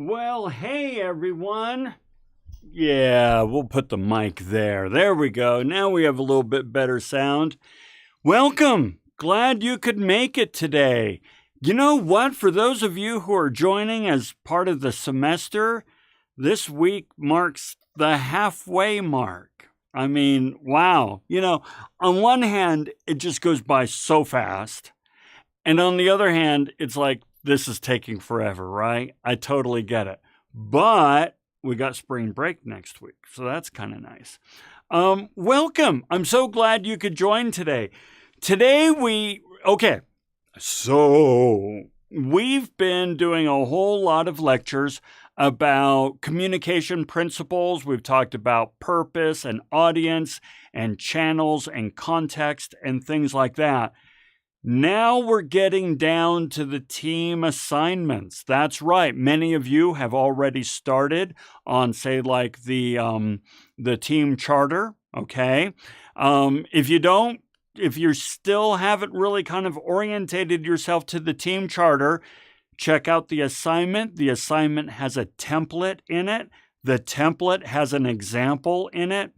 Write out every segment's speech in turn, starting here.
Well, hey everyone. Yeah, we'll put the mic there. There we go. Now we have a little bit better sound. Welcome. Glad you could make it today. You know what? For those of you who are joining as part of the semester, this week marks the halfway mark. I mean, wow. On one hand, it just goes by so fast. And on the other hand, it's like, this is taking forever, right? I totally get it. But we got spring break next week, so that's kind of nice. Welcome. I'm so glad you could join today. So we've been doing a whole lot of lectures about communication principles. We've talked about purpose and audience and channels and context and things like that. Now we're getting down to the team assignments. That's right. Many of you have already started on, say, like the team charter. Okay. If you still haven't really kind of orientated yourself to the team charter, check out the assignment. The assignment has a template in it. The template has an example in it.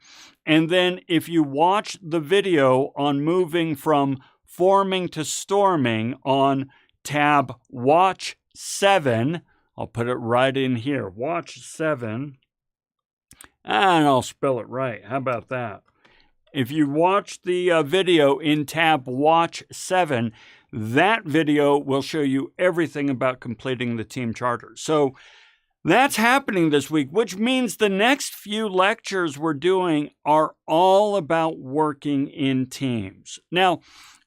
And then if you watch the video on moving from forming to storming on tab Watch 7. I'll put it right in here. Watch 7. And I'll spell it right. How about that? If you watch the video in tab Watch 7, that video will show you everything about completing the team charter. So that's happening this week, which means the next few lectures we're doing are all about working in teams. Now,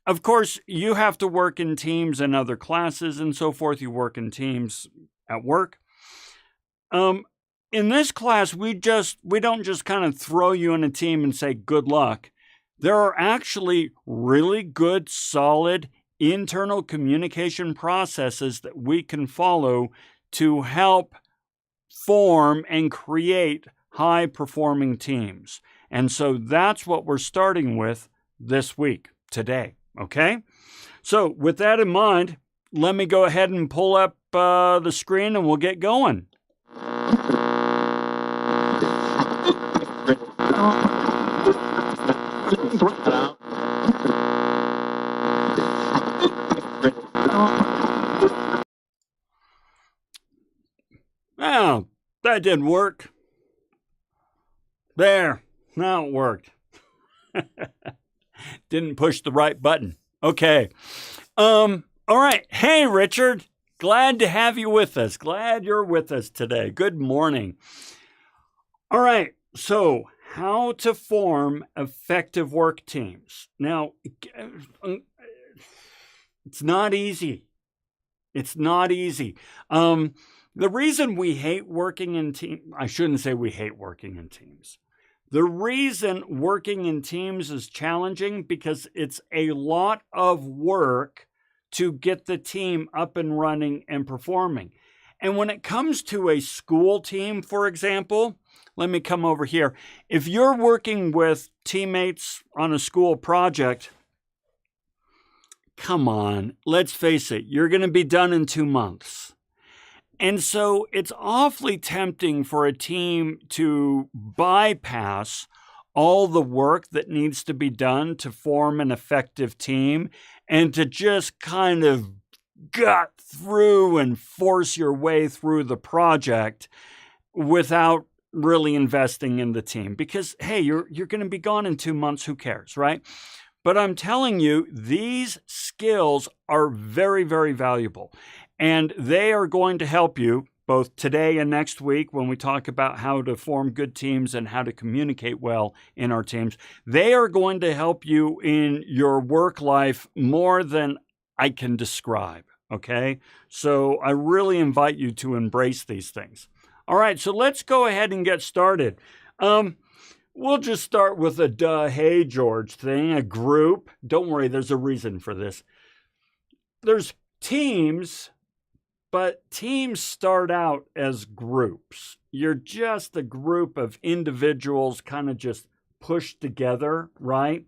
of course, you have to work in teams in other classes and so forth. You work in teams at work. In this class, we don't just kind of throw you in a team and say, good luck. There are actually really good, solid internal communication processes that we can follow to help form and create high-performing teams. And so that's what we're starting with this week, today. Okay, so with that in mind, let me go ahead and pull up the screen and we'll get going. Oh, that didn't work. There, now it worked. Didn't push the right button. Okay. All right. Hey, Richard. Glad to have you with us. Glad you're with us today. Good morning. All right. So, how to form effective work teams. Now, it's not easy. It's not easy. The reason we hate working in teams, I shouldn't say we hate working in teams. The reason working in teams is challenging because it's a lot of work to get the team up and running and performing. And when it comes to a school team, for example, let me come over here. If you're working with teammates on a school project, come on, let's face it, you're going to be done in 2 months. And so it's awfully tempting for a team to bypass all the work that needs to be done to form an effective team and to just kind of gut through and force your way through the project without really investing in the team. Because, hey, you're going to be gone in 2 months. Who cares, right? But I'm telling you, these skills are very, very valuable. And they are going to help you both today and next week when we talk about how to form good teams and how to communicate well in our teams. They are going to help you in your work life more than I can describe, okay? So I really invite you to embrace these things. All right, so let's go ahead and get started. We'll just start with a duh, hey, George thing, a group. Don't worry, there's a reason for this. There's teams, but teams start out as groups. You're just a group of individuals kind of just pushed together, right?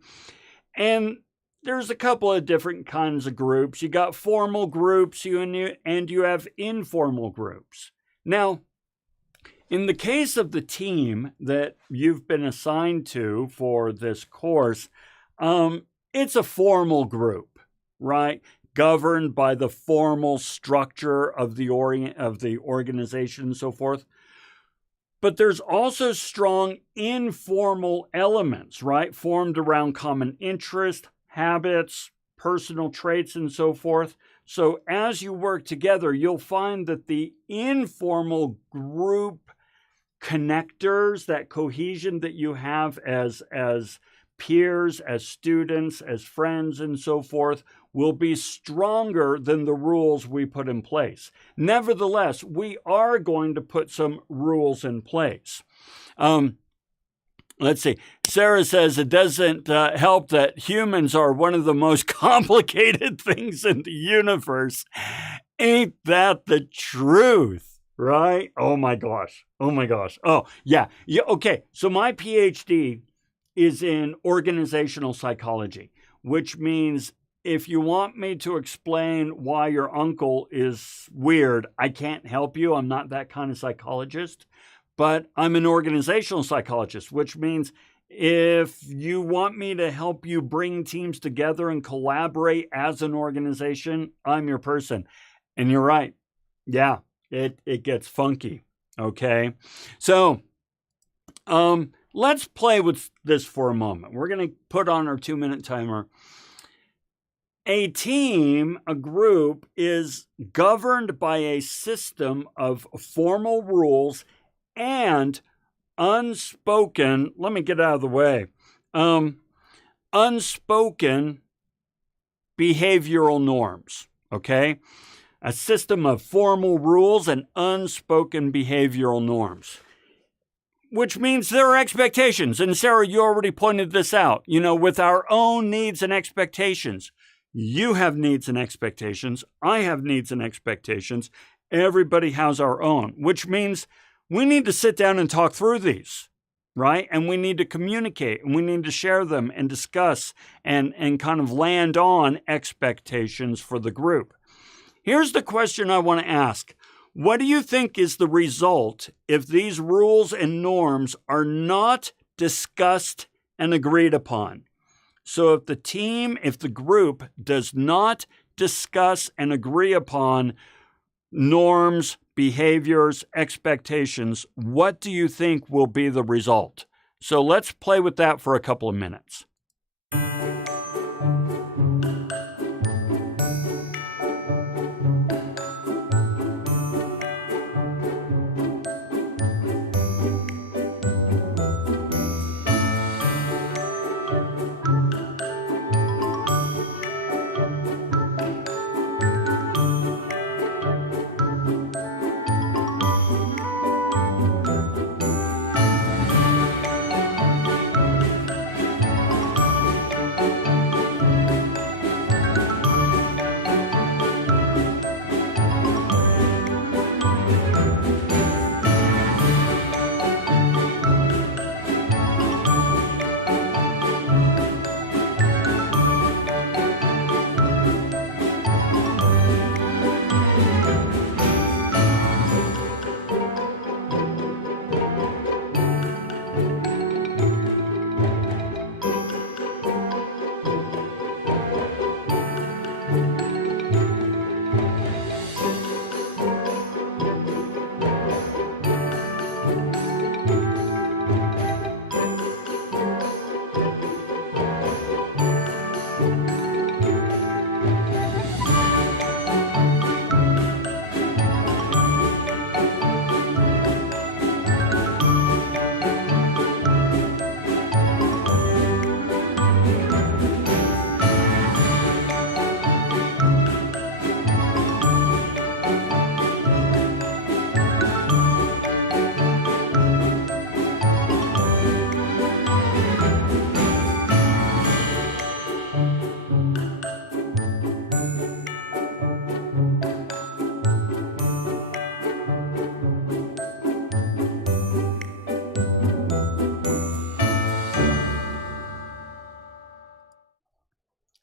And there's a couple of different kinds of groups. You got formal groups and you have informal groups. Now, in the case of the team that you've been assigned to for this course, it's a formal group, right? Governed by the formal structure of the organization and so forth. But there's also strong informal elements, right? Formed around common interest, habits, personal traits, and so forth. So as you work together, you'll find that the informal group connectors, that cohesion that you have as peers, as students, as friends, and so forth, will be stronger than the rules we put in place. Nevertheless, we are going to put some rules in place. Let's see. Sarah says it doesn't help that humans are one of the most complicated things in the universe. Ain't that the truth, right? Oh my gosh. Oh my gosh. Oh, yeah. Okay. So my PhD is in organizational psychology, which means if you want me to explain why your uncle is weird, I can't help you. I'm not that kind of psychologist. But I'm an organizational psychologist, which means if you want me to help you bring teams together and collaborate as an organization, I'm your person. And you're right. Yeah, it gets funky. Okay. So let's play with this for a moment. We're going to put on our 2-minute timer. A team, a group, is governed by a system of formal rules and unspoken, let me get out of the way, unspoken behavioral norms, okay? A system of formal rules and unspoken behavioral norms, which means there are expectations. And Sarah, you already pointed this out, with our own needs and expectations. You have needs and expectations. I have needs and expectations. Everybody has our own, which means we need to sit down and talk through these, right? And we need to communicate, and we need to share them and discuss and kind of land on expectations for the group. Here's the question I want to ask. What do you think is the result if these rules and norms are not discussed and agreed upon? So if the group does not discuss and agree upon norms, behaviors, expectations, what do you think will be the result? So let's play with that for a couple of minutes.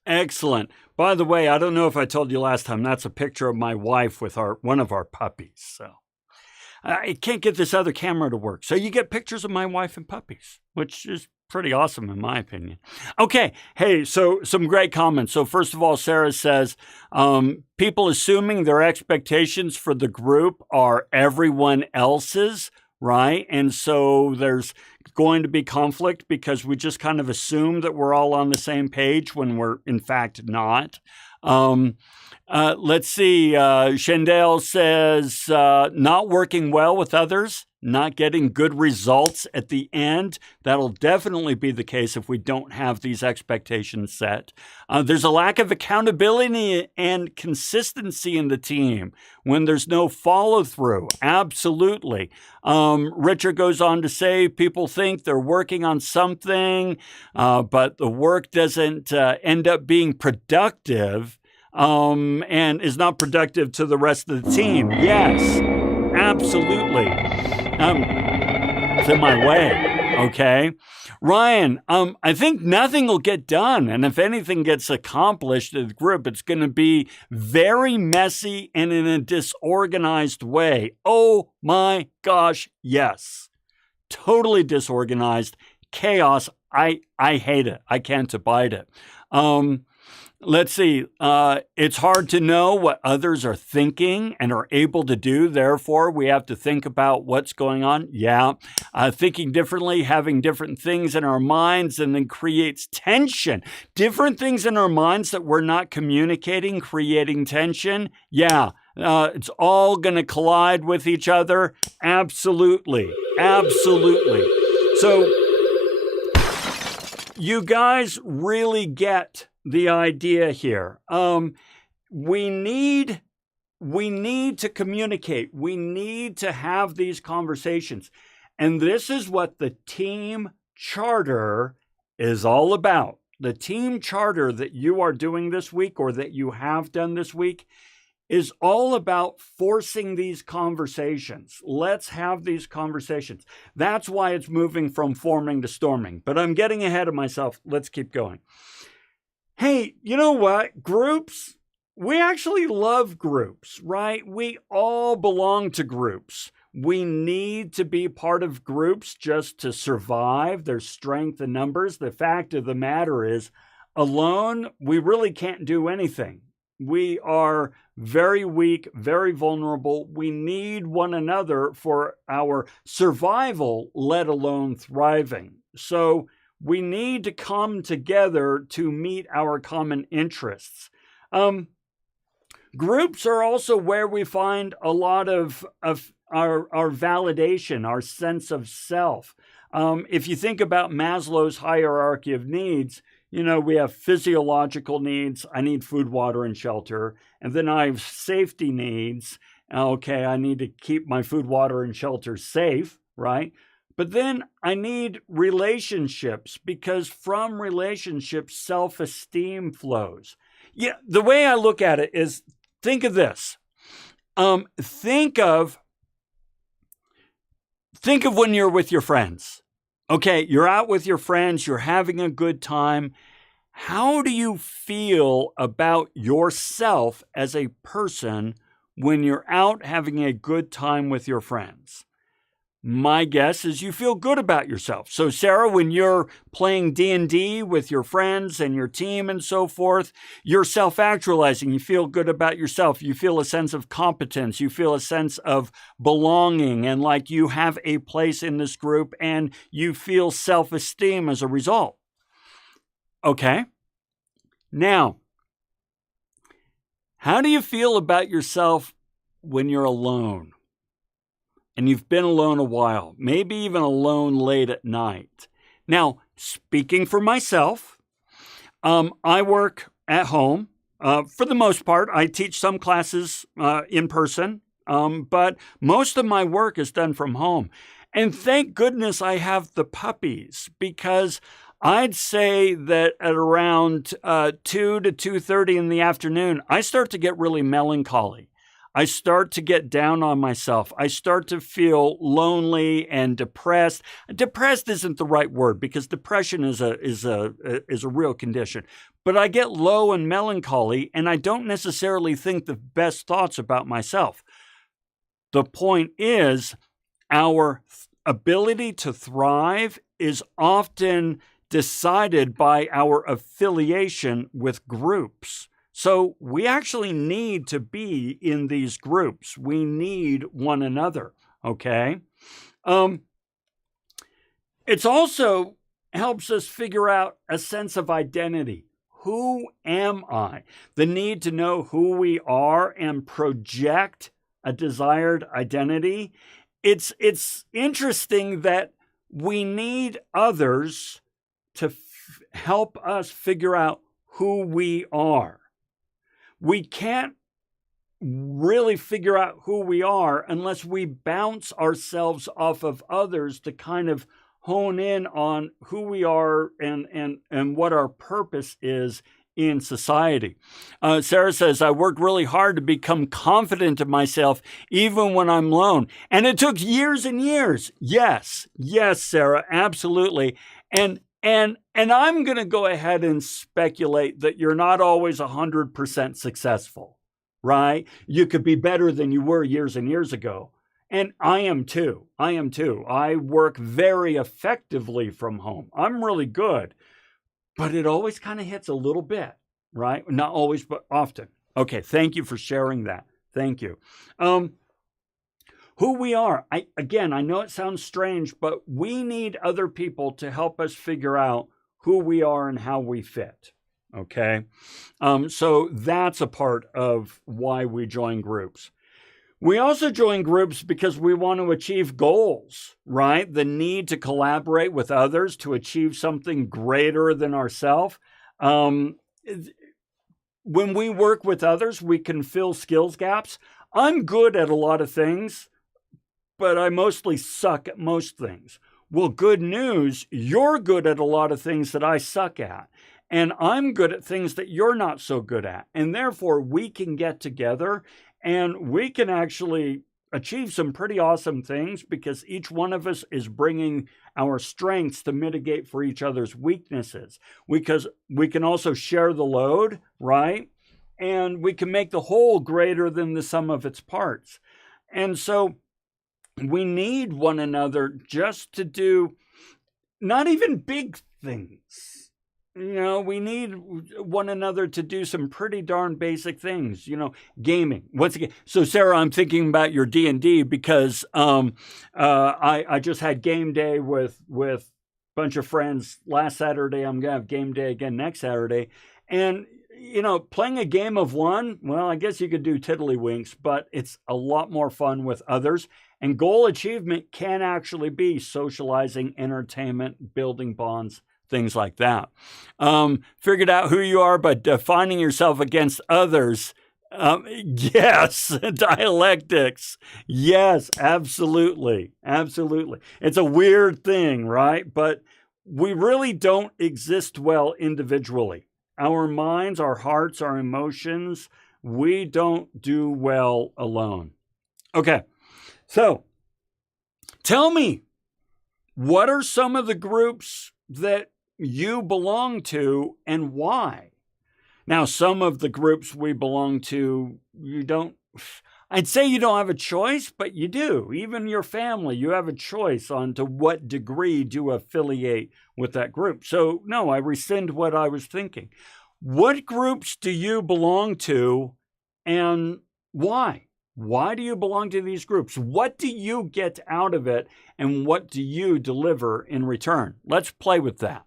Excellent. By the way, I don't know if I told you last time, that's a picture of my wife with one of our puppies. So, I can't get this other camera to work. So you get pictures of my wife and puppies, which is pretty awesome in my opinion. Okay, hey, so some great comments. So first of all, Sarah says, people assuming their expectations for the group are everyone else's, right? And so there's going to be conflict because we just kind of assume that we're all on the same page when we're in fact not. Let's see. Shendale says, not working well with others, not getting good results at the end. That'll definitely be the case if we don't have these expectations set. There's a lack of accountability and consistency in the team when there's no follow through. Absolutely. Richard goes on to say people think they're working on something, but the work doesn't end up being productive. And is not productive to the rest of the team. Yes, absolutely. It's in my way, okay? Ryan, I think nothing will get done. And if anything gets accomplished in the group, it's going to be very messy and in a disorganized way. Oh my gosh, yes. Totally disorganized. Chaos. I hate it. I can't abide it. Let's see. It's hard to know what others are thinking and are able to do. Therefore, we have to think about what's going on. Yeah. Thinking differently, having different things in our minds, and then creates tension. Different things in our minds that we're not communicating, creating tension. Yeah. It's all going to collide with each other. Absolutely. Absolutely. So you guys really get the idea here. We need to communicate. We need to have these conversations. And this is what the team charter is all about. The team charter that you are doing this week or that you have done this week is all about forcing these conversations. Let's have these conversations. That's why it's moving from forming to storming. But I'm getting ahead of myself. Let's keep going. Hey, you know what? Groups, we actually love groups, right? We all belong to groups. We need to be part of groups just to survive. There's strength in numbers. The fact of the matter is, alone, we really can't do anything. We are very weak, very vulnerable. We need one another for our survival, let alone thriving. So we need to come together to meet our common interests. Groups are also where we find a lot of our validation, our sense of self. If you think about Maslow's hierarchy of needs, you know, we have physiological needs. I need food, water, and shelter. And then I have safety needs. Okay, I need to keep my food, water, and shelter safe, right? But then I need relationships because from relationships, self-esteem flows. Yeah, the way I look at it is, think of this. Think of when you're with your friends. Okay, you're out with your friends, you're having a good time. How do you feel about yourself as a person when you're out having a good time with your friends? My guess is you feel good about yourself. So Sarah, when you're playing D&D with your friends and your team and so forth, you're self-actualizing. You feel good about yourself. You feel a sense of competence. You feel a sense of belonging and like you have a place in this group and you feel self-esteem as a result. Okay. Now, how do you feel about yourself when you're alone? And you've been alone a while, maybe even alone late at night. Now, speaking for myself, I work at home. For the most part, I teach some classes in person, but most of my work is done from home. And thank goodness I have the puppies, because I'd say that at around 2 to 2:30 in the afternoon, I start to get really melancholy. I start to get down on myself. I start to feel lonely and depressed. Depressed isn't the right word because depression is a real condition. But I get low and melancholy, and I don't necessarily think the best thoughts about myself. The point is, our ability to thrive is often decided by our affiliation with groups. So we actually need to be in these groups. We need one another, okay? It's also helps us figure out a sense of identity. Who am I? The need to know who we are and project a desired identity. It's interesting that we need others to help us figure out who we are. We can't really figure out who we are unless we bounce ourselves off of others to kind of hone in on who we are and what our purpose is in society. Sarah says, I worked really hard to become confident in myself, even when I'm alone. And it took years and years. Yes, Sarah, absolutely. And I'm going to go ahead and speculate that you're not always 100% successful, right? You could be better than you were years and years ago. And I am too. I work very effectively from home. I'm really good, but it always kind of hits a little bit, right? Not always, but often. Okay, thank you for sharing that. Thank you. Who we are. I know it sounds strange, but we need other people to help us figure out who we are and how we fit. Okay? So that's a part of why we join groups. We also join groups because we want to achieve goals, right? The need to collaborate with others to achieve something greater than ourselves. When we work with others, we can fill skills gaps. I'm good at a lot of things, but I mostly suck at most things. Well, good news, you're good at a lot of things that I suck at. And I'm good at things that you're not so good at. And therefore, we can get together and we can actually achieve some pretty awesome things because each one of us is bringing our strengths to mitigate for each other's weaknesses. Because we can also share the load, right? And we can make the whole greater than the sum of its parts. And so we need one another just to do not even big things. We need one another to do some pretty darn basic things, gaming. Once again, so Sarah, I'm thinking about your D&D because I just had game day with a bunch of friends last Saturday. I'm going to have game day again next Saturday. And, playing a game of one, well, I guess you could do tiddlywinks, but it's a lot more fun with others. And goal achievement can actually be socializing, entertainment, building bonds, things like that. Figured out who you are by defining yourself against others. Yes, dialectics. Yes, absolutely. It's a weird thing, right? But we really don't exist well individually. Our minds, our hearts, our emotions, we don't do well alone. Okay, so tell me, what are some of the groups that you belong to and why? Now, some of the groups we belong to, I'd say you don't have a choice, but you do. Even your family, you have a choice on to what degree do you affiliate with that group. So no, I rescind what I was thinking. What groups do you belong to and why? Why do you belong to these groups? What do you get out of it and what do you deliver in return? Let's play with that.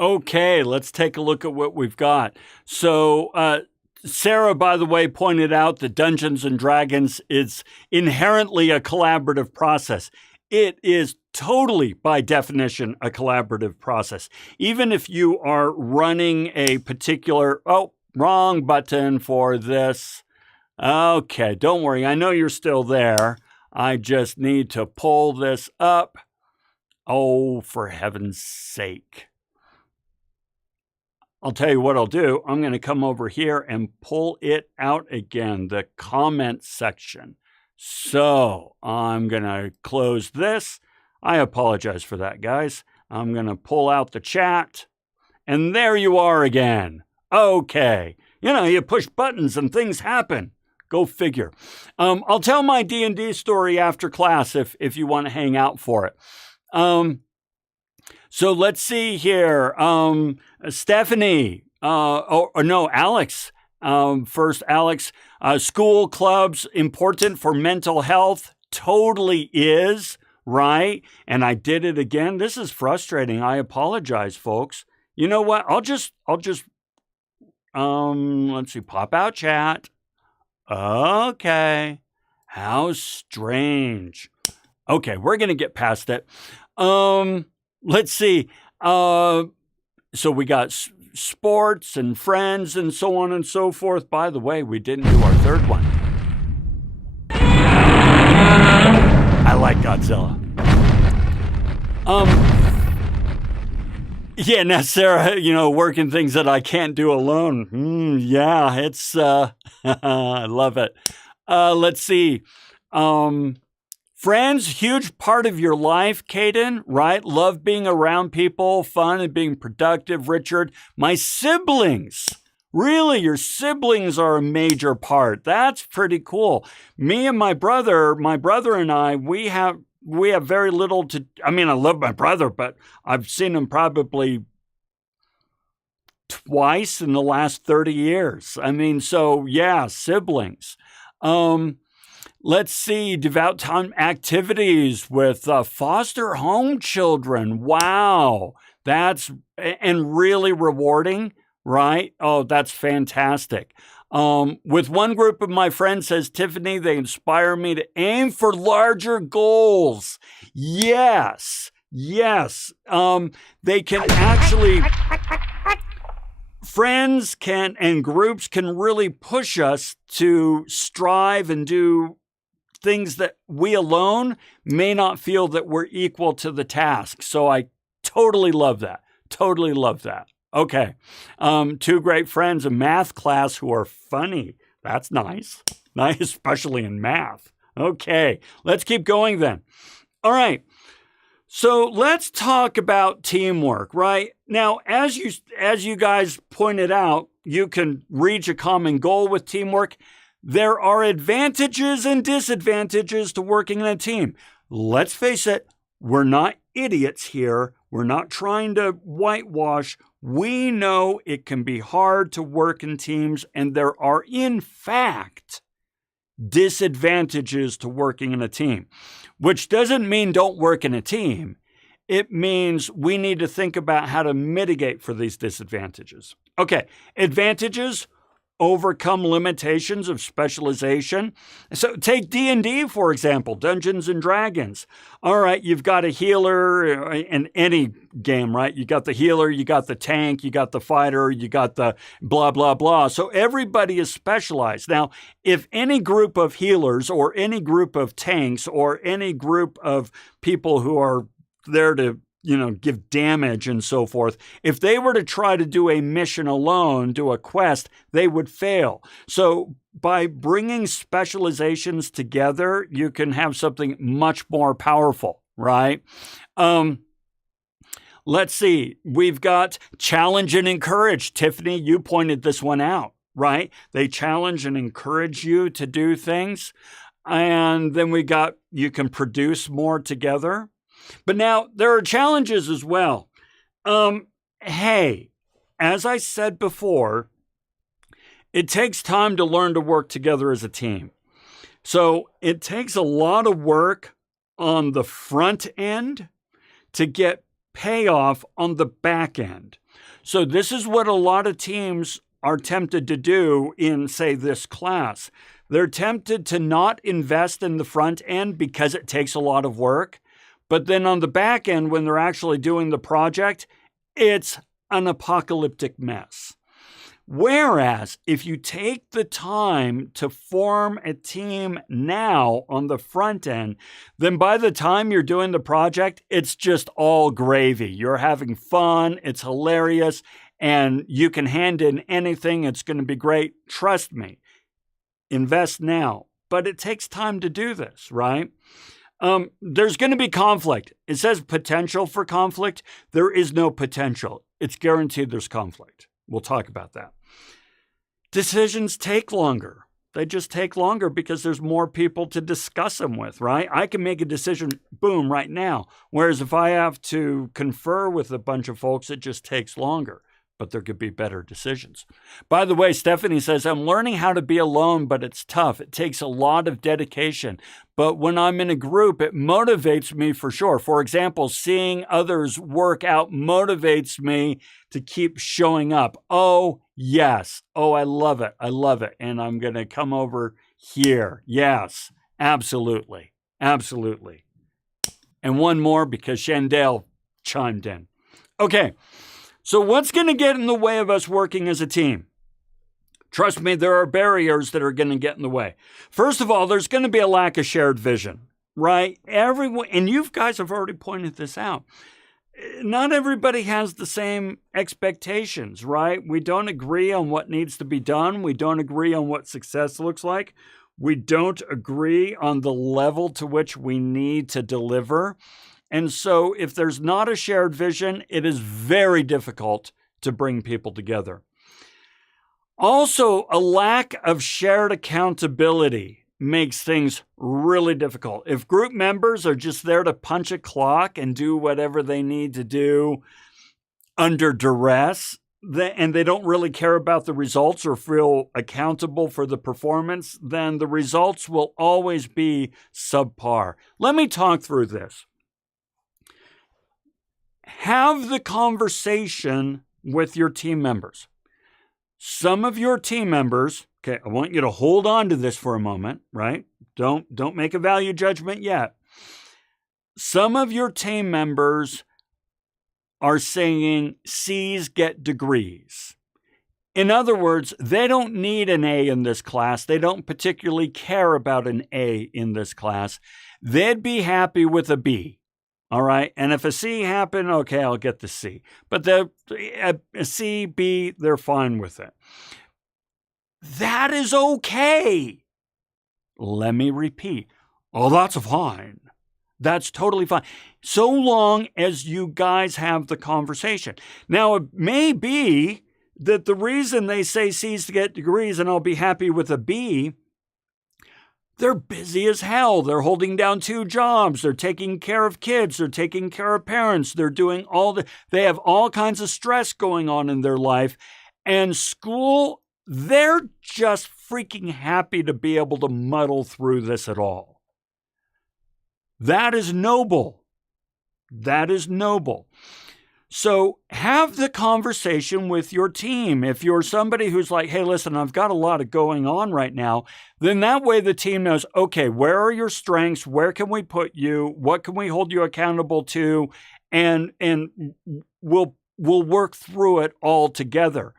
Okay, let's take a look at what we've got. So, Sarah, by the way, pointed out that Dungeons and Dragons is inherently a collaborative process. It is totally, by definition, a collaborative process. Even if you are running a particular, oh, wrong button for this. Okay, don't worry. I know you're still there. I just need to pull this up. Oh, for heaven's sake. I'll tell you what I'll do. I'm going to come over here and pull it out again, the comment section. So I'm going to close this. I apologize for that, guys. I'm going to pull out the chat. And there you are again. Okay. You know, you push buttons and things happen. Go figure. I'll tell my D&D story after class if you want to hang out for it. So let's see here. Stephanie, Alex. First, Alex, school clubs important for mental health? Totally is, right? And I did it again. This is frustrating. I apologize, folks. You know what? I'll just, let's see, pop out chat. Okay. How strange. Okay, we're going to get past it. Let's see. So we got sports and friends and so on and so forth. By the way, we didn't do our third one. I like Godzilla. Yeah, now Sarah, you know, working things that I can't do alone. Yeah, it's, I love it. Let's see. Friends, huge part of your life, Caden, right? Love being around people, fun and being productive. Richard, my siblings. Really, your siblings are a major part. That's pretty cool. Me and my brother and I, we have very little to, I mean, I love my brother, but I've seen him probably twice in the last 30 years. I mean, so yeah, siblings. Let's see, devout time activities with foster home children. Wow, that's, and really rewarding, right? Oh, that's fantastic. With one group of my friends, says Tiffany, they inspire me to aim for larger goals. Yes. They can actually, friends can, and groups can really push us to strive and do things that we alone may not feel that we're equal to the task. So I totally love that. Okay. Two great friends in math class who are funny. That's nice. Nice, especially in math. Okay. Let's keep going then. All right. So let's talk about teamwork, right? Now, as you guys pointed out, you can reach a common goal with teamwork. There are advantages and disadvantages to working in a team. Let's face it, we're not idiots here. We're not trying to whitewash. We know it can be hard to work in teams, and there are, in fact, disadvantages to working in a team, which doesn't mean don't work in a team. It means we need to think about how to mitigate for these disadvantages. Okay, advantages: overcome limitations of specialization. So take D&D, for example, Dungeons and Dragons. All right, you've got a healer in any game, right? You got the healer, you got the tank, you got the fighter, you got the blah, blah, blah. So everybody is specialized. Now, if any group of healers or any group of tanks or any group of people who are there to give damage and so forth, if they were to try to do a mission alone, do a quest, they would fail. So by bringing specializations together, you can have something much more powerful, right? Let's see. We've got challenge and encourage. Tiffany, you pointed this one out, right? They challenge and encourage you to do things. And then we got, you can produce more together. But now there are challenges as well. Hey, as I said before, it takes time to learn to work together as a team. So it takes a lot of work on the front end to get payoff on the back end. So this is what a lot of teams are tempted to do in, say, this class. They're tempted to not invest in the front end because it takes a lot of work. But then on the back end, when they're actually doing the project, it's an apocalyptic mess. Whereas if you take the time to form a team now on the front end, then by the time you're doing the project, it's just all gravy. You're having fun, it's hilarious, and you can hand in anything. It's going to be great. Trust me, invest now. But it takes time to do this, right? There's going to be conflict. It says potential for conflict. There is no potential. It's guaranteed there's conflict. We'll talk about that. Decisions take longer. They just take longer because there's more people to discuss them with, right? I can make a decision, boom, right now. Whereas if I have to confer with a bunch of folks, it just takes longer. But there could be better decisions. By the way, Stephanie says, I'm learning how to be alone, but it's tough. It takes a lot of dedication. But when I'm in a group, it motivates me for sure. For example, seeing others work out motivates me to keep showing up. Oh, yes. Oh, I love it. I love it. And I'm going to come over here. Yes, absolutely. Absolutely. And one more because Shandell chimed in. Okay. So what's going to get in the way of us working as a team? Trust me, there are barriers that are going to get in the way. First of all, there's going to be a lack of shared vision, right? Everyone, and you guys have already pointed this out. Not everybody has the same expectations, right? We don't agree on what needs to be done. We don't agree on what success looks like. We don't agree on the level to which we need to deliver. And so if there's not a shared vision, it is very difficult to bring people together. Also, a lack of shared accountability makes things really difficult. If group members are just there to punch a clock and do whatever they need to do under duress, and they don't really care about the results or feel accountable for the performance, then the results will always be subpar. Let me talk through this. Have the conversation with your team members. Some of your team members, okay, I want you to hold on to this for a moment, right? Don't make a value judgment yet. Some of your team members are saying C's get degrees. In other words, they don't need an A in this class. They don't particularly care about an A in this class. They'd be happy with a B. All right. And if a C happened, okay, I'll get the C. But a C, B, they're fine with it. That is okay. Let me repeat. Oh, that's fine. That's totally fine. So long as you guys have the conversation. Now, it may be that the reason they say C's to get degrees and I'll be happy with a B, they're busy as hell. They're holding down 2 jobs. They're taking care of kids. They're taking care of parents. They're doing they have all kinds of stress going on in their life. And school, they're just freaking happy to be able to muddle through this at all. That is noble. That is noble. So have the conversation with your team. If you're somebody who's like, hey, listen, I've got a lot of going on right now, then that way the team knows, okay, where are your strengths? Where can we put you? What can we hold you accountable to? And we'll work through it all together.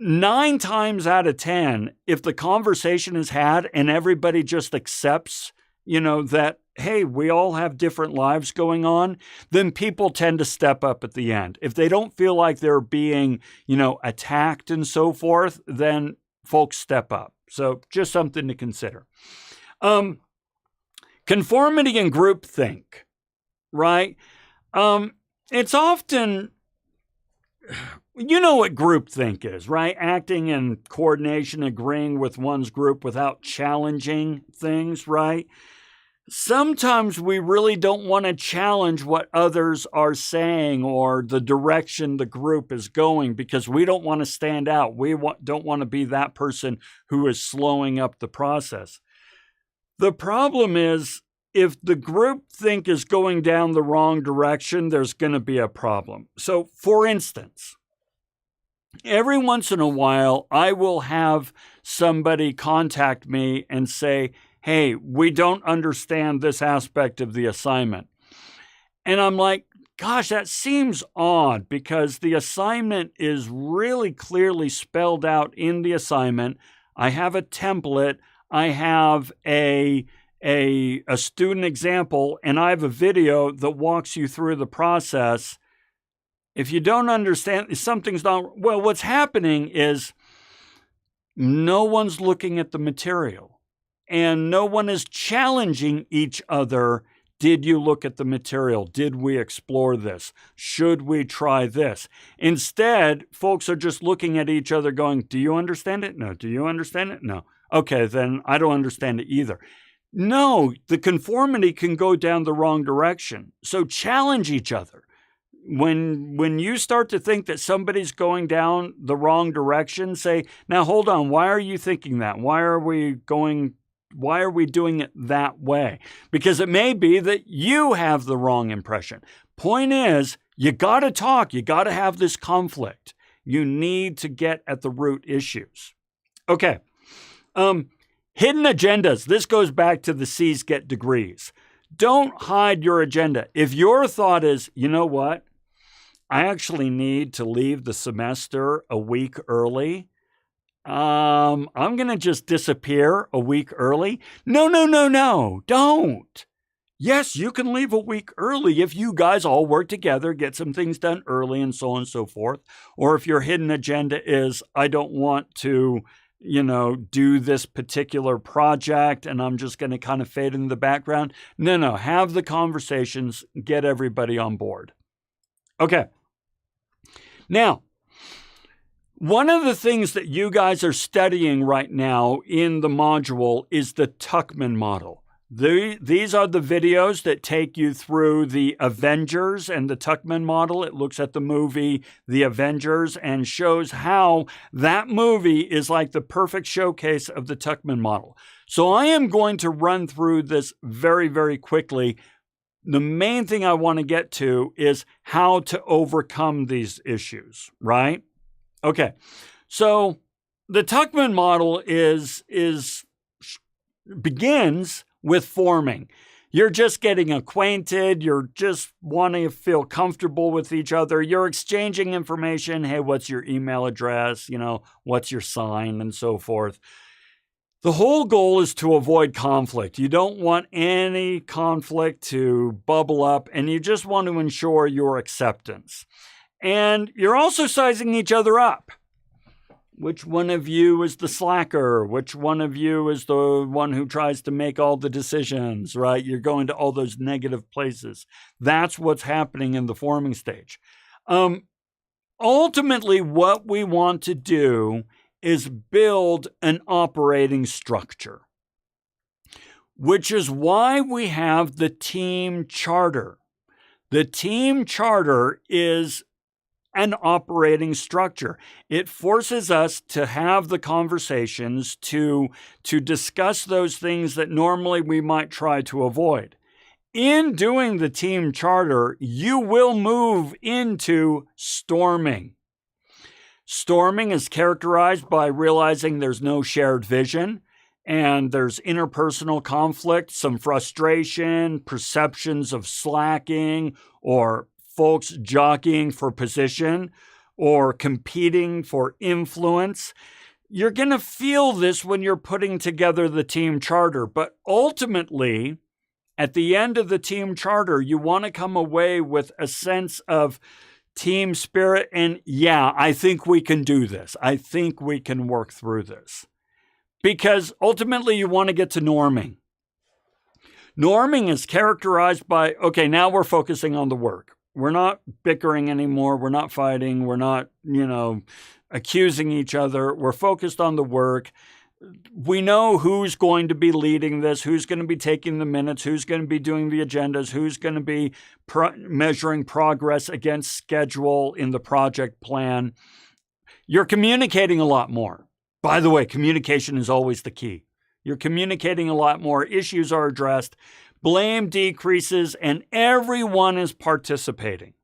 9 times out of 10, if the conversation is had and everybody just accepts, that, hey, we all have different lives going on, then people tend to step up at the end. If they don't feel like they're being, attacked and so forth, then folks step up. So just something to consider. Conformity and groupthink, right? It's often, you know what groupthink is, right? Acting in coordination, agreeing with one's group without challenging things, right? Sometimes we really don't want to challenge what others are saying or the direction the group is going because we don't want to stand out. We don't want to be that person who is slowing up the process. The problem is if the group think is going down the wrong direction, there's going to be a problem. So, for instance, every once in a while, I will have somebody contact me and say, hey, we don't understand this aspect of the assignment. And I'm like, gosh, that seems odd because the assignment is really clearly spelled out in the assignment. I have a template. I have a student example, and I have a video that walks you through the process. If you don't understand, something's not, well, what's happening is no one's looking at the material and no one is challenging each other. Did you look at the material? Did we explore this? Should we try this? Instead, folks are just looking at each other going, do you understand it? No. Do you understand it? No. Okay, then I don't understand it either. No, the conformity can go down the wrong direction. So challenge each other. When you start to think that somebody's going down the wrong direction, say, now hold on, why are you thinking that? Why are we doing it that way? Because it may be that you have the wrong impression. Point is, you got to talk. You got to have this conflict. You need to get at the root issues. Okay. Hidden agendas. This goes back to the C's get degrees. Don't hide your agenda. If your thought is, you know what? I actually need to leave the semester a week early. I'm going to just disappear a week early. No, don't. Yes, you can leave a week early if you guys all work together, get some things done early and so on and so forth. Or if your hidden agenda is, I don't want to, do this particular project and I'm just going to kind of fade in the background. No, have the conversations, get everybody on board. Okay. Now, one of the things that you guys are studying right now in the module is the Tuckman model. These are the videos that take you through the Avengers and the Tuckman model. It looks at the movie The Avengers and shows how that movie is like the perfect showcase of the Tuckman model. So I am going to run through this very, very quickly. The main thing I want to get to is how to overcome these issues, right? Okay, so the Tuckman model begins with forming. You're just getting acquainted. You're just wanting to feel comfortable with each other. You're exchanging information. Hey, what's your email address? What's your sign and so forth. The whole goal is to avoid conflict. You don't want any conflict to bubble up, and you just want to ensure your acceptance. And you're also sizing each other up. Which one of you is the slacker? Which one of you is the one who tries to make all the decisions, right? You're going to all those negative places. That's what's happening in the forming stage. Ultimately, what we want to do is build an operating structure, which is why we have the team charter. The team charter is an operating structure. It forces us to have the conversations to discuss those things that normally we might try to avoid. In doing the team charter, you will move into storming. Storming is characterized by realizing there's no shared vision and there's interpersonal conflict, some frustration, perceptions of slacking, or folks jockeying for position or competing for influence. You're going to feel this when you're putting together the team charter, but ultimately, at the end of the team charter, you want to come away with a sense of team spirit and, yeah, I think we can do this. I think we can work through this. Because ultimately, you want to get to norming. Norming is characterized by, okay, now we're focusing on the work. We're not bickering anymore. We're not fighting. We're not, accusing each other. We're focused on the work. We know who's going to be leading this, who's going to be taking the minutes, who's going to be doing the agendas, who's going to be measuring progress against schedule in the project plan. You're communicating a lot more. By the way, communication is always the key. You're communicating a lot more. Issues are addressed. blame decreases, and everyone is participating.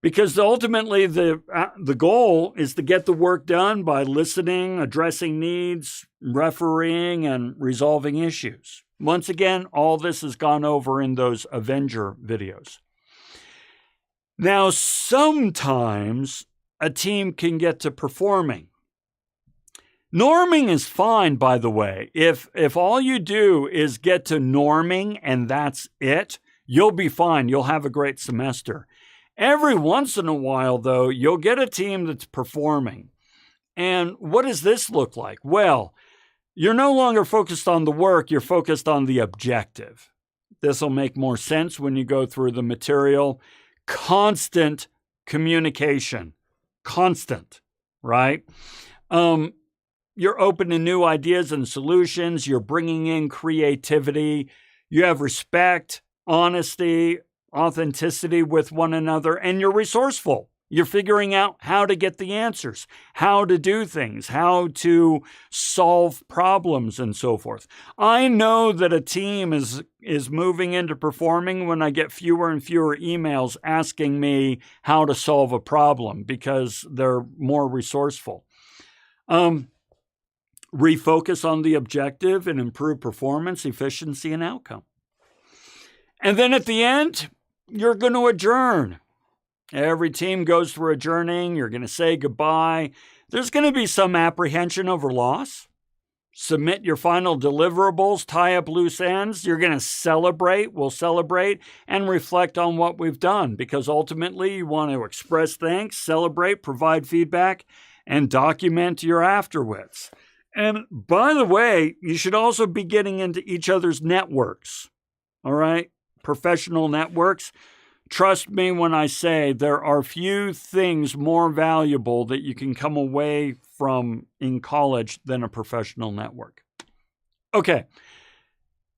Because ultimately the goal is to get the work done by listening, addressing needs, refereeing, and resolving issues. Once again, all this has gone over in those Avenger videos. Now, sometimes a team can get to performing. Norming is fine, by the way. If all you do is get to norming and that's it, you'll be fine. You'll have a great semester. Every once in a while, though, you'll get a team that's performing. And what does this look like? Well, you're no longer focused on the work, you're focused on the objective. This will make more sense when you go through the material. Constant communication. Constant, right? You're open to new ideas and solutions. You're bringing in creativity. You have respect, honesty, authenticity with one another, and you're resourceful. You're figuring out how to get the answers, how to do things, how to solve problems, and so forth. I know that a team is moving into performing when I get fewer and fewer emails asking me how to solve a problem because they're more resourceful. Refocus on the objective and improve performance, efficiency, and outcome. And then at the end, you're going to adjourn. Every team goes through adjourning. You're going to say goodbye. There's going to be some apprehension over loss. Submit your final deliverables, tie up loose ends. You're going to celebrate. We'll celebrate and reflect on what we've done because ultimately you want to express thanks, celebrate, provide feedback, and document your afterwards. And by the way, you should also be getting into each other's networks. All right? Professional networks. Trust me when I say there are few things more valuable that you can come away from in college than a professional network. Okay,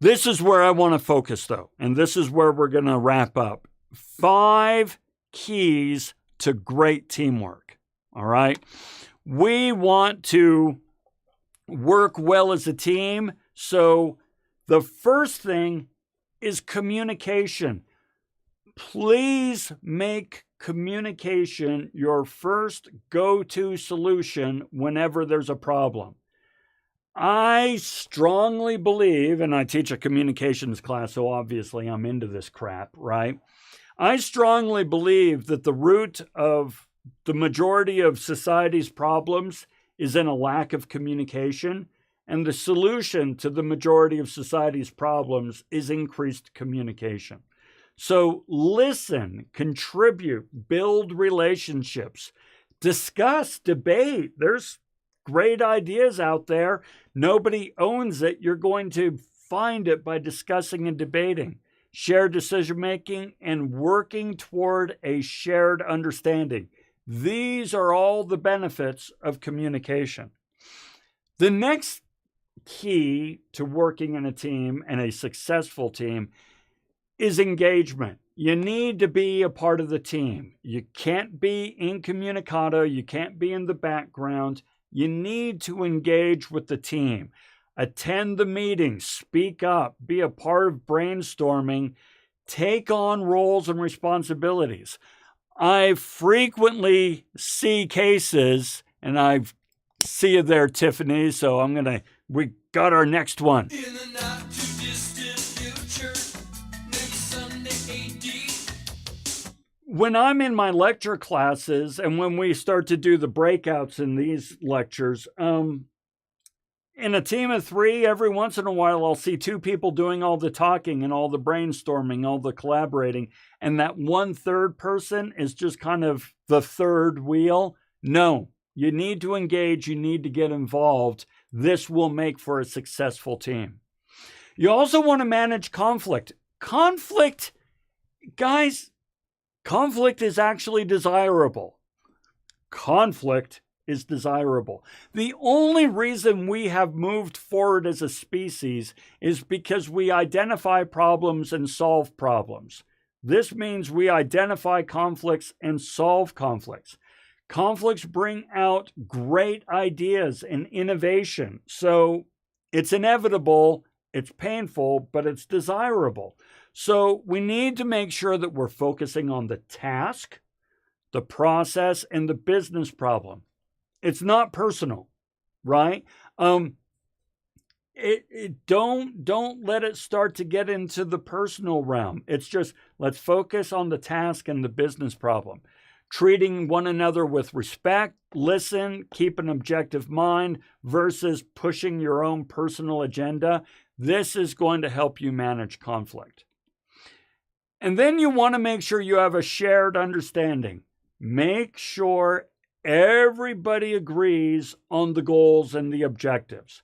this is where I want to focus though, and this is where we're going to wrap up. 5 keys to great teamwork, all right? We want to work well as a team, so the first thing is communication. Please make communication your first go-to solution whenever there's a problem. I strongly believe, and I teach a communications class, so obviously I'm into this crap, right? I strongly believe that the root of the majority of society's problems is in a lack of communication, and the solution to the majority of society's problems is increased communication. So listen, contribute, build relationships, discuss, debate. There's great ideas out there. Nobody owns it. You're going to find it by discussing and debating. Shared decision-making and working toward a shared understanding. These are all the benefits of communication. The next key to working in a team and a successful team is engagement. You need to be a part of the team. You can't be incommunicado. You can't be in the background. You need to engage with the team. Attend the meetings, speak up, be a part of brainstorming, take on roles and responsibilities. I frequently see cases, and I see you there, Tiffany, so we got our next one. In the not too distant future, next Sunday AD. When I'm in my lecture classes, and when we start to do the breakouts in these lectures, in a team of 3, every once in a while, I'll see 2 people doing all the talking and all the brainstorming, all the collaborating, and that 1/3 person is just kind of the third wheel. No, you need to engage. You need to get involved. This will make for a successful team. You also want to manage conflict. Conflict, guys, conflict is actually desirable. Conflict is desirable. The only reason we have moved forward as a species is because we identify problems and solve problems. This means we identify conflicts and solve conflicts. Conflicts bring out great ideas and innovation. So it's inevitable It's painful, but it's desirable. So we need to make sure that we're focusing on the task, the process, and the business problem. It's not personal, right? Don't let it start to get into the personal realm. It's just, let's focus on the task and the business problem. Treating one another with respect, listen, keep an objective mind versus pushing your own personal agenda. This is going to help you manage conflict. And then you want to make sure you have a shared understanding. Make sure everybody agrees on the goals and the objectives.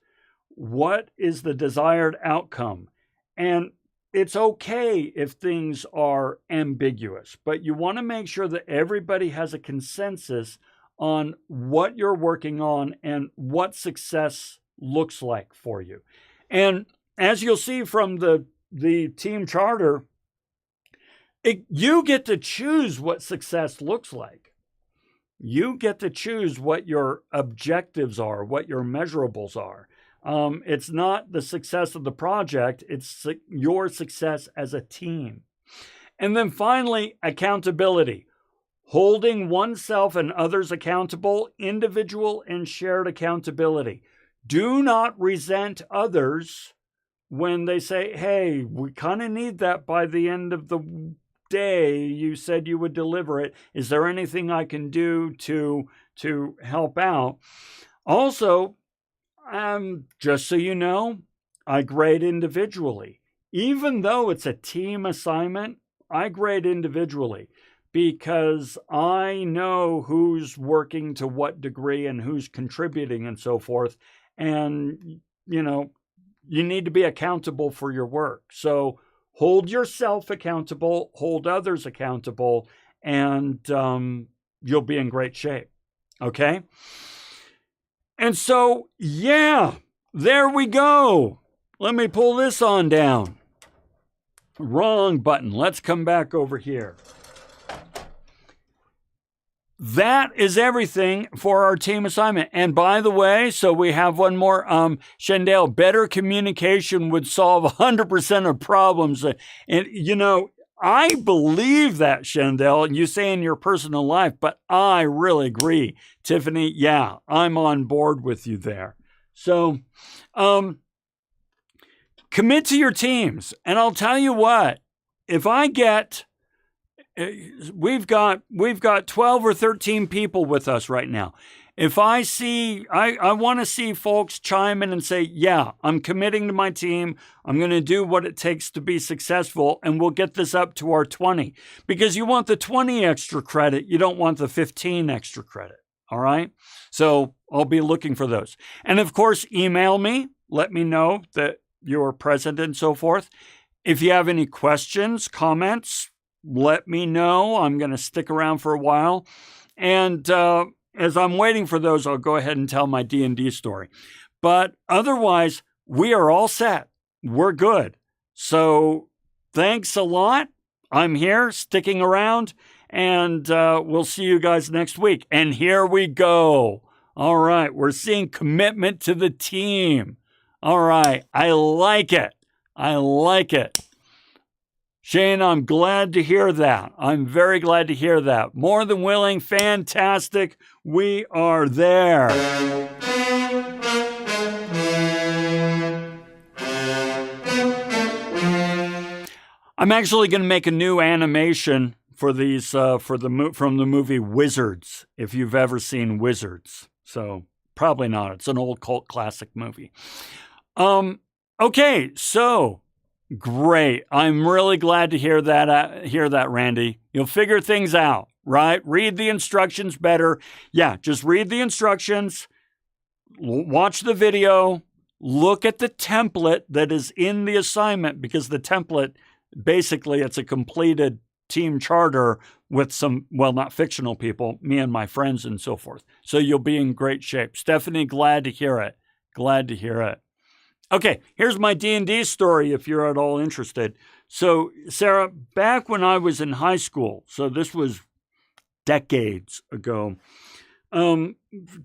What is the desired outcome? And it's okay if things are ambiguous, but you want to make sure that everybody has a consensus on what you're working on and what success looks like for you. And as you'll see from the team charter, you get to choose what success looks like. You get to choose what your objectives are, what your measurables are. It's not the success of the project, it's your success as a team. And then finally, accountability. Holding oneself and others accountable, individual and shared accountability. Do not resent others when they say, hey, we kind of need that by the end of the day. You said you would deliver it. Is there anything I can do to help out? Also, just so you know, I grade individually. Even though it's a team assignment, I grade individually because I know who's working to what degree and who's contributing and so forth. And, you need to be accountable for your work. So hold yourself accountable, hold others accountable, and you'll be in great shape. Okay? And so, yeah, there we go. Let me pull this on down. Wrong button. Let's come back over here. That is everything for our team assignment. And by the way, so we have one more. Shendale, better communication would solve 100% of problems. And, I believe that, Shendale, and you say in your personal life, but I really agree. Tiffany, yeah, I'm on board with you there. So commit to your teams. And I'll tell you what, if I get, we've got 12 or 13 people with us right now. If I see, I want to see folks chime in and say, yeah, I'm committing to my team. I'm going to do what it takes to be successful, and we'll get this up to our 20. Because you want the 20 extra credit. You don't want the 15 extra credit. All right? So I'll be looking for those. And of course, email me. Let me know that you're present and so forth. If you have any questions, comments, let me know. I'm going to stick around for a while. And as I'm waiting for those, I'll go ahead and tell my D&D story. But otherwise, we are all set. We're good. So thanks a lot. I'm here, sticking around, and we'll see you guys next week. And here we go. All right, we're seeing commitment to the team. All right, I like it. I like it. Shane, I'm glad to hear that. I'm very glad to hear that. More than willing, fantastic. We are there. I'm actually going to make a new animation for these from the movie Wizards, if you've ever seen Wizards. So probably not. It's an old cult classic movie. Okay, so great. I'm really glad to hear that, Randy. You'll figure things out, right? Read the instructions better. Yeah, just read the instructions, watch the video, look at the template that is in the assignment, because the template, basically, it's a completed team charter with some, well, not fictional people, me and my friends and so forth. So you'll be in great shape. Stephanie, glad to hear it. Glad to hear it. Okay, here's my D&D story if you're at all interested. So, Sarah, back when I was in high school, so this was decades ago,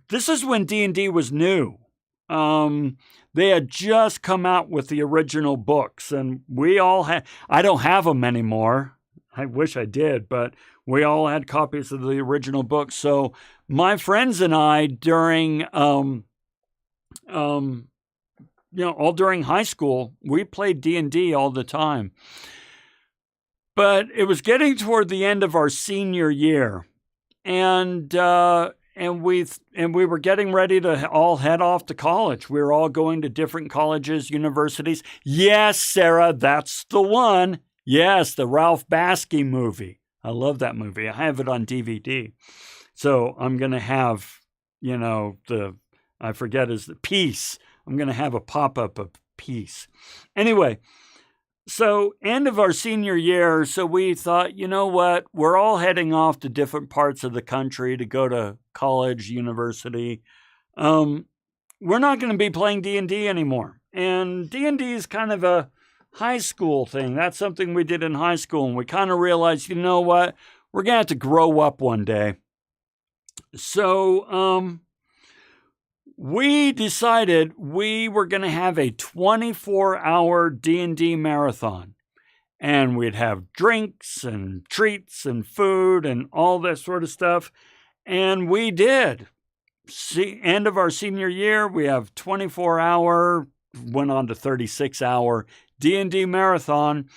this is when D&D was new. They had just come out with the original books, and we all had, I don't have them anymore. I wish I did, but we all had copies of the original books. So my friends and I, during, all during high school, we played D&D all the time. But it was getting toward the end of our senior year, and we were getting ready to all head off to college. We were all going to different colleges, universities. Yes, Sarah, that's the one. Yes, the Ralph Bakshi movie. I love that movie. I have it on DVD. So I'm going to have, I forget is the Peace. I'm going to have a pop-up of Peace. Anyway, so end of our senior year, so we thought, you know what? We're all heading off to different parts of the country to go to college, university. We're not going to be playing D&D anymore. And D&D is kind of a high school thing. That's something we did in high school. And we kind of realized, you know what? We're going to have to grow up one day. So we decided we were going to have a 24-hour D&D marathon. And we'd have drinks and treats and food and all that sort of stuff. And we did. End of our senior year, we have 24-hour, went on to 36-hour D&D marathon.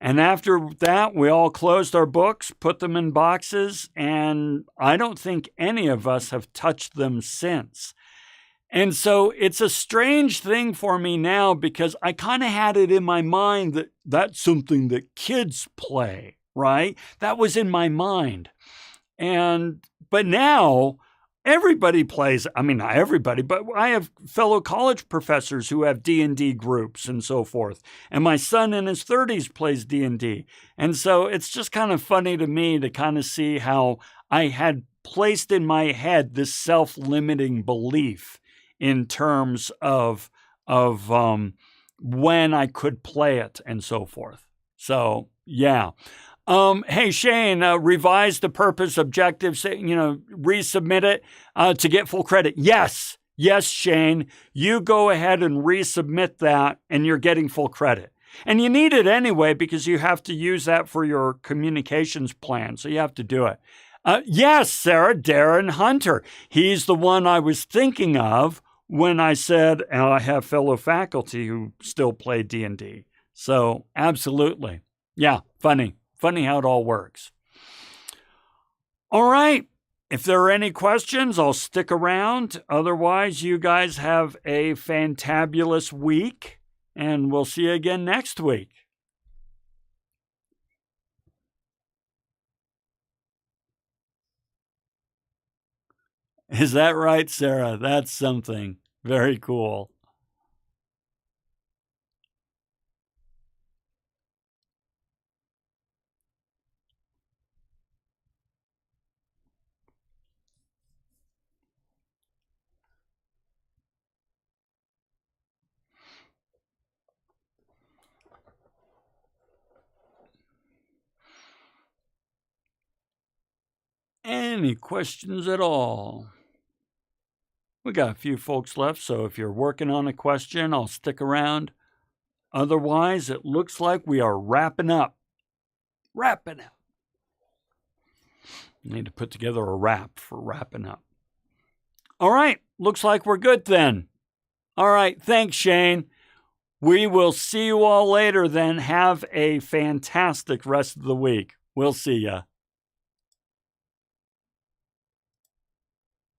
And after that, we all closed our books, put them in boxes, and I don't think any of us have touched them since. And so it's a strange thing for me now because I kind of had it in my mind that that's something that kids play, right? That was in my mind. But now everybody plays. I mean, not everybody, but I have fellow college professors who have D&D groups and so forth. And my son in his 30s plays D&D. And so it's just kind of funny to me to kind of see how I had placed in my head this self-limiting belief in terms of when I could play it and so forth. So, yeah. Hey, Shane, revise the purpose, objectives, resubmit it to get full credit. Yes, Shane, you go ahead and resubmit that and you're getting full credit. And you need it anyway because you have to use that for your communications plan. So you have to do it. Yes, Sarah, Darren Hunter. He's the one I was thinking of when I said I have fellow faculty who still play D&D. So absolutely. Yeah, funny how it all works. All right. If there are any questions, I'll stick around. Otherwise, you guys have a fantabulous week, and we'll see you again next week. Is that right, Sarah? That's something. Very cool. Any questions at all? We got a few folks left, so if you're working on a question, I'll stick around. Otherwise, it looks like we are wrapping up. Need to put together a wrap for wrapping up. All right, looks like we're good then. All right, thanks, Shane. We will see you all later then. Have a fantastic rest of the week. We'll see ya.